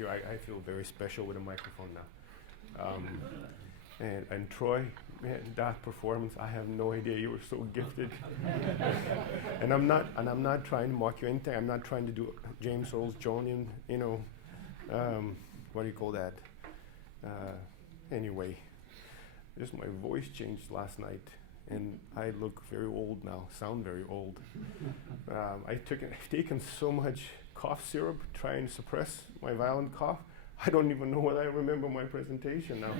you. I feel very special with a microphone now. And Troy, man, that performance, I have no idea. You were so gifted. and I'm not trying to mock you or anything. I'm not trying to do James Earl Jones, what do you call that? Anyway, just my voice changed last night, and I look very old now, sound very old. I've taken so much cough syrup trying to suppress my violent cough. I don't even know whether I remember my presentation now.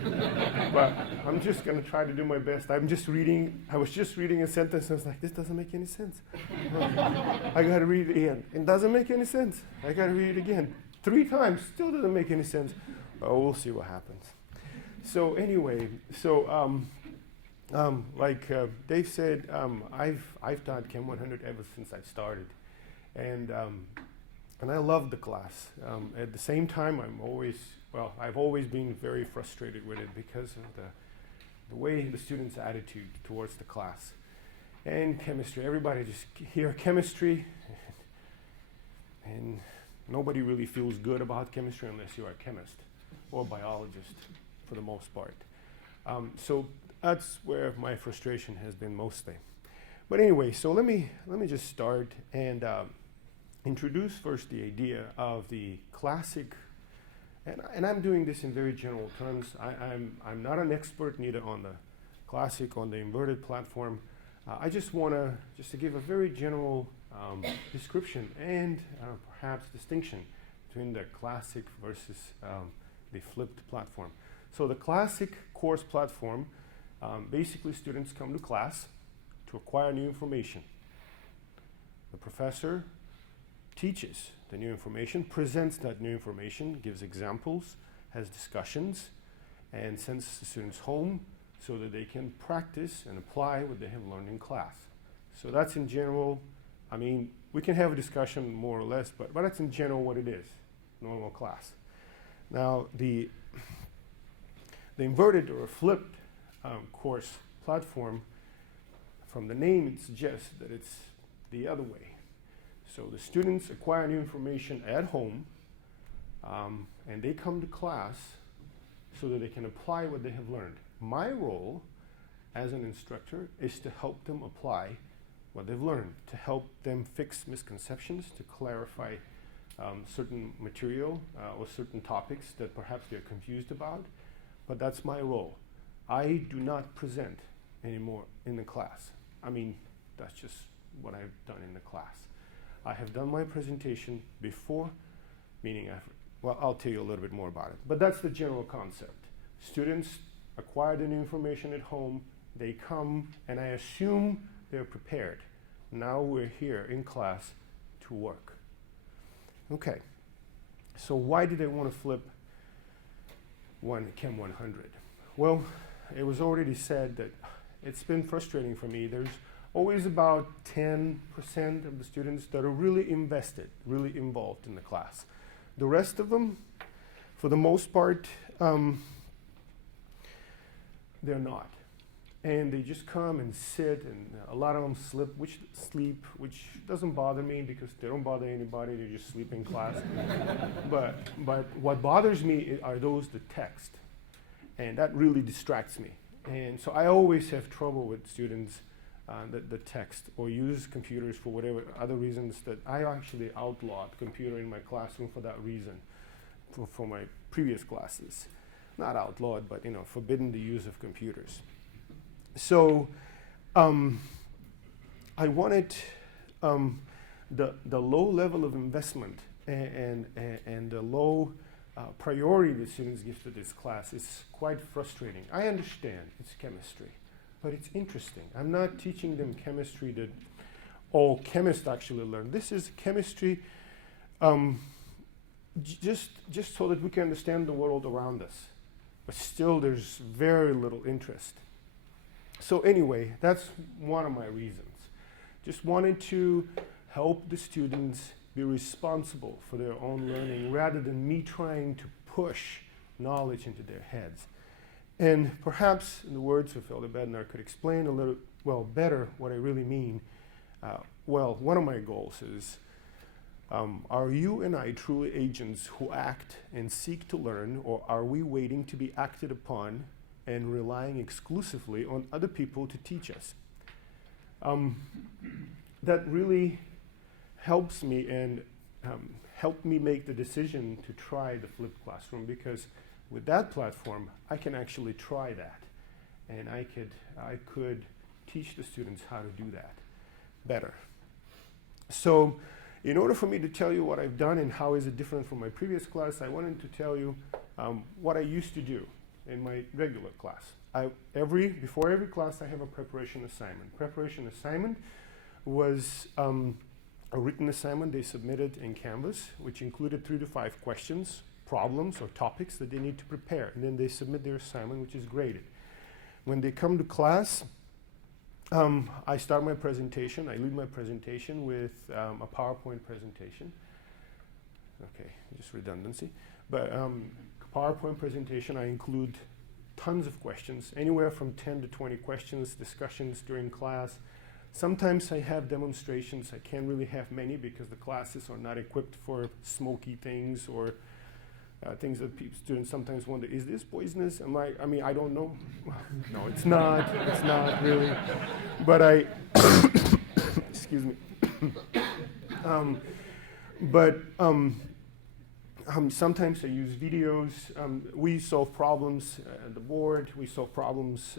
But I'm just going to try to do my best. I was just reading a sentence, and I was like, this doesn't make any sense. I got to read it again. It doesn't make any sense. I got to read it again. 3 times, still doesn't make any sense. Oh, we'll see what happens. So anyway, like Dave said, I've taught Chem 100 ever since I started. And I love the class. At the same time, I've always been very frustrated with it because of the way the students' attitude towards the class. And chemistry, everybody just hear chemistry, and nobody really feels good about chemistry unless you're a chemist or a biologist for the most part. So that's where my frustration has been mostly. But anyway, so let me just start and introduce first the idea of the classic, and I'm doing this in very general terms. I'm not an expert neither on the classic, on the inverted platform. I just want to give a very general description and perhaps distinction between the classic versus the flipped platform. So the classic course platform, basically students come to class to acquire new information. The professor teaches the new information, presents that new information, gives examples, has discussions, and sends the students home so that they can practice and apply what they have learned in class. So that's in general, I mean, we can have a discussion more or less, but that's in general what it is, normal class. Now, the inverted or flipped course platform, from the name it suggests that it's the other way. So the students acquire new information at home, and they come to class so that they can apply what they have learned. My role as an instructor is to help them apply what they've learned, to help them fix misconceptions, to clarify certain material or certain topics that perhaps they're confused about. But that's my role. I do not present anymore in the class. I mean, that's just what I've done in the class. I have done my presentation before, meaning I'll tell you a little bit more about it. But that's the general concept. Students acquire the new information at home, they come, and I assume they're prepared. Now we're here in class to work. Okay, so why did I want to flip Chem 100? Well, it was already said that it's been frustrating for me. There's always about 10% of the students that are really invested, really involved in the class. The rest of them, for the most part, they're not. And they just come and sit, and a lot of them sleep, which doesn't bother me because they don't bother anybody, they just sleep in class. But what bothers me are those that text, and that really distracts me. And so I always have trouble with students that text or use computers for whatever other reasons. That I actually outlawed computer in my classroom for that reason, for my previous classes. Not outlawed, but forbidden the use of computers. So I wanted the low level of investment and the low priority that students give to this class is quite frustrating. I understand it's chemistry, but it's interesting. I'm not teaching them chemistry that all chemists actually learn. This is chemistry just so that we can understand the world around us. But still, there's very little interest. So anyway, that's one of my reasons. Just wanted to help the students be responsible for their own learning rather than me trying to push knowledge into their heads. And perhaps, in the words of Elder Bednar, could explain a little better what I really mean. One of my goals is Are you and I truly agents who act and seek to learn, or are we waiting to be acted upon and relying exclusively on other people to teach us? That really helps me and helped me make the decision to try the flipped classroom, because with that platform, I can actually try that. And I could teach the students how to do that better. So in order for me to tell you what I've done and how is it different from my previous class, I wanted to tell you what I used to do in my regular class. Before every class, I have a preparation assignment. Preparation assignment was a written assignment they submitted in Canvas, which included 3 to 5 questions, problems, or topics that they need to prepare. And then they submit their assignment, which is graded. When they come to class, I start my presentation. I lead my presentation with a PowerPoint presentation. Okay, just redundancy. But PowerPoint presentation, I include tons of questions, anywhere from 10 to 20 questions, discussions during class. Sometimes I have demonstrations. I can't really have many because the classes are not equipped for smoky things or things that students sometimes wonder, is this poisonous? I don't know. No, it's not. It's not really. But excuse me. Sometimes I use videos. We solve problems at the board. We solve problems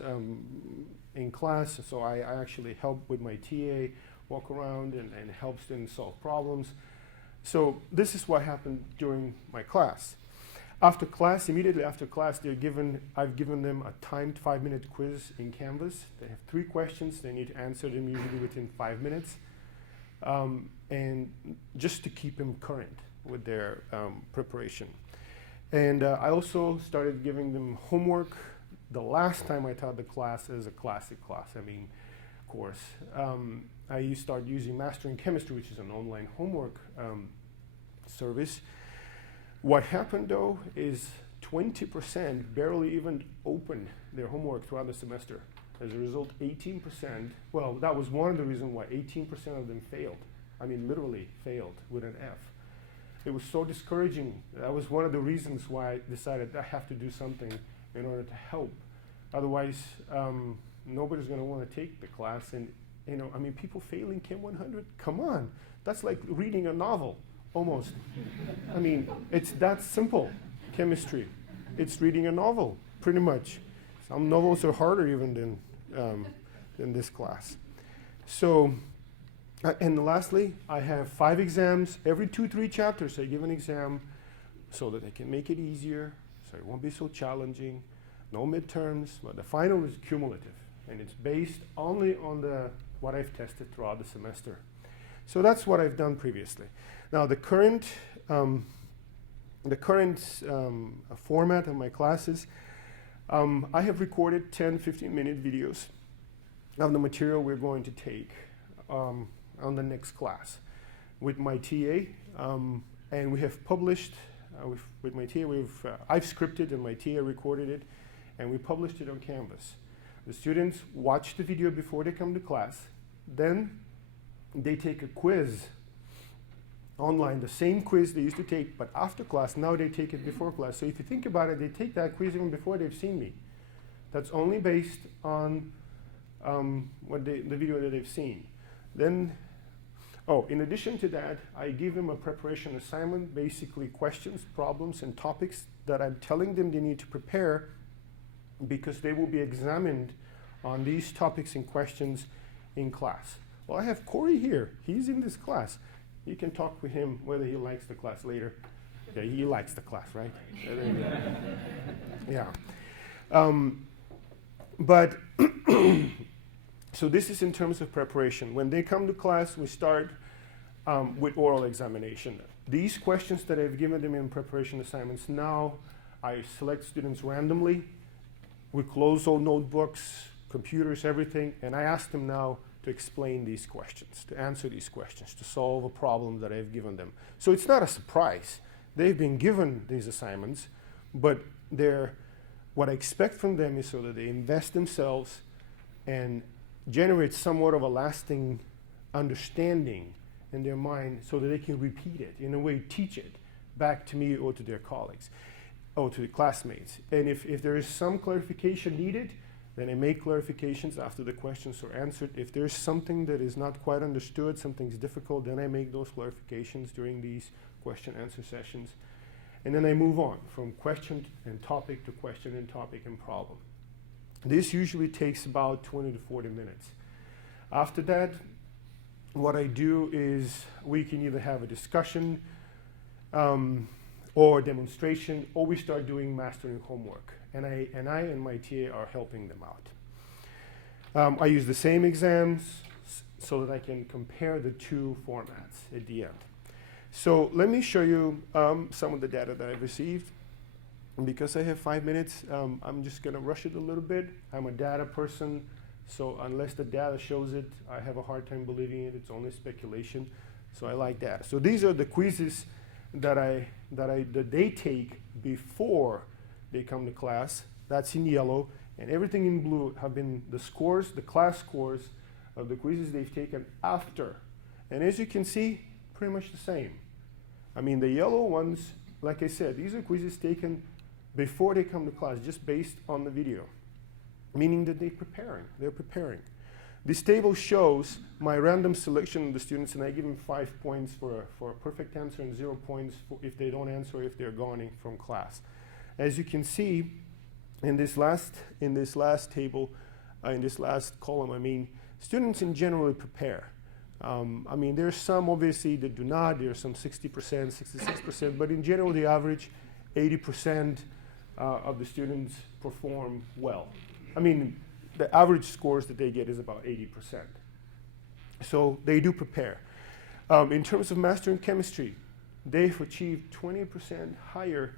in class. So I actually help with my TA, walk around and help students solve problems. So this is what happened during my class. After class, immediately after class, I've given them a timed 5-minute quiz in Canvas. They have 3 questions. They need to answer them usually within 5 minutes. And just to keep them current with their preparation. And I also started giving them homework. The last time I taught the class as a classic course. I started using Mastering Chemistry, which is an online homework service. What happened though is 20% barely even opened their homework throughout the semester. As a result, 18%, well, that was one of the reasons why 18% of them failed. Literally failed with an F. It was so discouraging. That was one of the reasons why I decided I have to do something in order to help. Otherwise, nobody's going to want to take the class. And people failing Chem 100, come on. That's like reading a novel. Almost. It's that simple, chemistry. It's reading a novel, pretty much. Some novels are harder even than this class. So, and lastly, I have 5 exams. Every 2-3 chapters, I give an exam so that I can make it easier, so it won't be so challenging. No midterms, but the final is cumulative, and it's based only on what I've tested throughout the semester. So that's what I've done previously. Now the current format of my classes, I have recorded 10-15-minute videos of the material we're going to take on the next class with my TA, and we have published with my TA. I've scripted and my TA recorded it, and we published it on Canvas. The students watch the video before they come to class, then they take a quiz online, the same quiz they used to take, but after class. Now they take it before class. So if you think about it, they take that quiz even before they've seen me. That's only based on the video that they've seen. Then, in addition to that, I give them a preparation assignment, basically questions, problems, and topics that I'm telling them they need to prepare, because they will be examined on these topics and questions in class. Well, I have Corey here. He's in this class. You can talk with him whether he likes the class later. Yeah, he likes the class, right? Yeah. But so this is in terms of preparation. When they come to class, we start with oral examination. These questions that I've given them in preparation assignments, now I select students randomly. We close all notebooks, computers, everything, and I ask them now to explain these questions, to answer these questions, to solve a problem that I've given them. So it's not a surprise. They've been given these assignments, but what I expect from them is so that they invest themselves and generate somewhat of a lasting understanding in their mind so that they can repeat it, in a way teach it back to me or to their colleagues or to the classmates. And if there is some clarification needed, then I make clarifications after the questions are answered. If there's something that is not quite understood, something's difficult, then I make those clarifications during these question-answer sessions. And then I move on from question and topic to question and topic and problem. This usually takes about 20 to 40 minutes. After that, what I do is we can either have a discussion or a demonstration, or we start doing mastering homework. And I and my TA are helping them out. I use the same exams so that I can compare the two formats at the end. So let me show you some of the data that I've received. And because I have 5 minutes, I'm just going to rush it a little bit. I'm a data person, so unless the data shows it, I have a hard time believing it. It's only speculation. So I like data. So these are the quizzes that they take before they come to class. That's in yellow. And everything in blue have been the scores, the class scores of the quizzes they've taken after. And as you can see, pretty much the same. I mean, the yellow ones, like I said, these are quizzes taken before they come to class, just based on the video, meaning that they're preparing. This table shows my random selection of the students, and I give them 5 points for a perfect answer and 0 points if they don't answer, if they're gone from class. As you can see, in this last table, in this last column, I mean, students in general prepare. I mean, there's some obviously that do not. There's some 60%, 66%, but in general, the average 80% of the students perform well. I mean, the average scores that they get is about 80%. So they do prepare. In terms of mastering chemistry, they've achieved 20% higher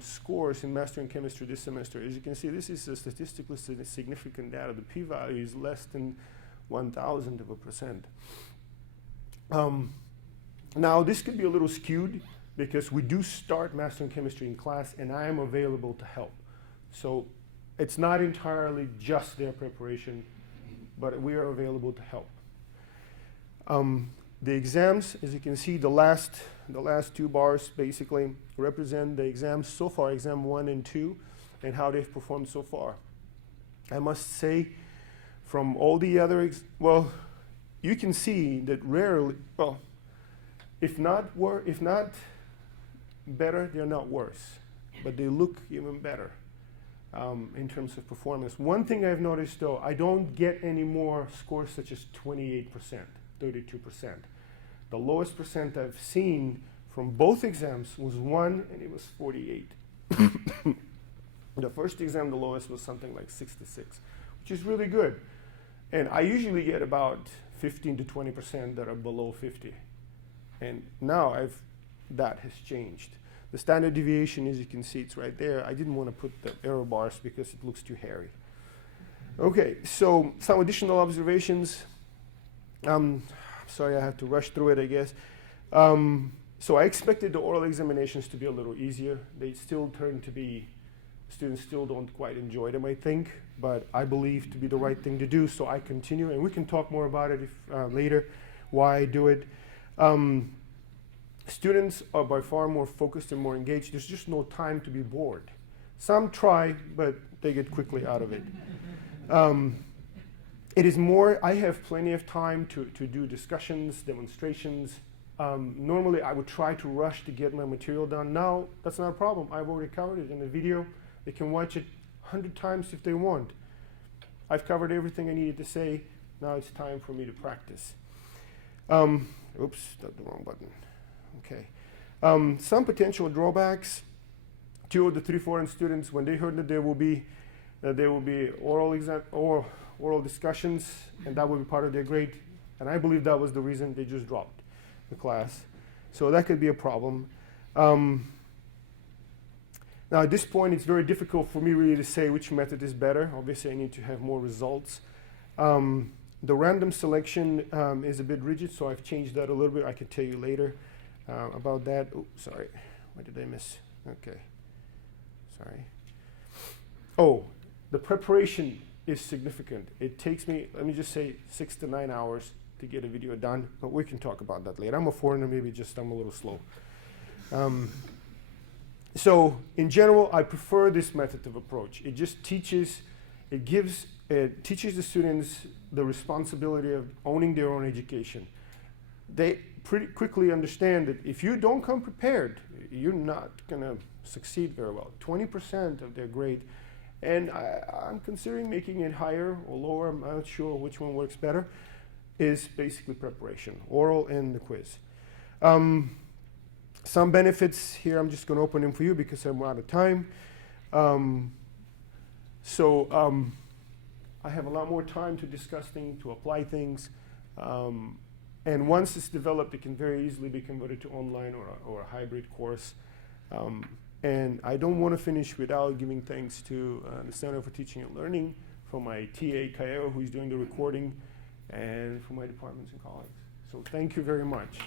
scores in mastering chemistry this semester. As you can see, this is a statistically significant data. The p-value is less than 0.001%. Now, this could be a little skewed because we do start mastering chemistry in class, and I am available to help. So it's not entirely just their preparation, but we are available to help. The exams, as you can see, the last 2 bars basically represent the exams so far, exam 1 and 2, and how they've performed so far. I must say, from all the other, well, you can see that rarely, well, if not better, they're not worse, but they look even better in terms of performance. One thing I've noticed, though, I don't get any more scores such as 28%, 32%. The lowest percent I've seen from both exams was 1, and it was 48. The first exam, the lowest was something like 66, which is really good. And I usually get about 15 to 20% that are below 50. And now that has changed. The standard deviation, as you can see, it's right there. I didn't want to put the error bars because it looks too hairy. Okay, so some additional observations. Sorry, I have to rush through it, I guess. So I expected the oral examinations to be a little easier. They still turn to be, students still don't quite enjoy them, I think, but I believe to be the right thing to do, so I continue, and we can talk more about it later, why I do it. Students are by far more focused and more engaged. There's just no time to be bored. Some try, but they get quickly out of it. It is more, I have plenty of time to do discussions, demonstrations. Normally, I would try to rush to get my material done. Now, that's not a problem. I've already covered it in the video. They can watch it 100 times if they want. I've covered everything I needed to say. Now it's time for me to practice. Oops, that's the wrong button. Okay. Some potential drawbacks. 2 of the 3 foreign students, when they heard that there will be oral discussions, and that will be part of their grade, and I believe that was the reason they just dropped the class. So that could be a problem. Now at this point, it's very difficult for me really to say which method is better. Obviously, I need to have more results. The random selection is a bit rigid, so I've changed that a little bit. I can tell you later about that. Oh, sorry. What did I miss? Okay. Sorry. Oh, the preparation is significant. It takes me, let me just say, 6 to 9 hours to get a video done, but we can talk about that later. I'm a foreigner, maybe just I'm a little slow. So in general, I prefer this method of approach. It just teaches the students the responsibility of owning their own education. They pretty quickly understand that if you don't come prepared, you're not going to succeed very well. 20% of their grade, and I'm considering making it higher or lower, I'm not sure which one works better, is basically preparation, oral and the quiz. Some benefits here, I'm just going to open them for you because I'm out of time. I have a lot more time to discuss things, to apply things. And once it's developed, it can very easily be converted to online or a hybrid course. And I don't want to finish without giving thanks to the Center for Teaching and Learning, for my TA, Kaeo, who's doing the recording, and for my departments and colleagues. So thank you very much.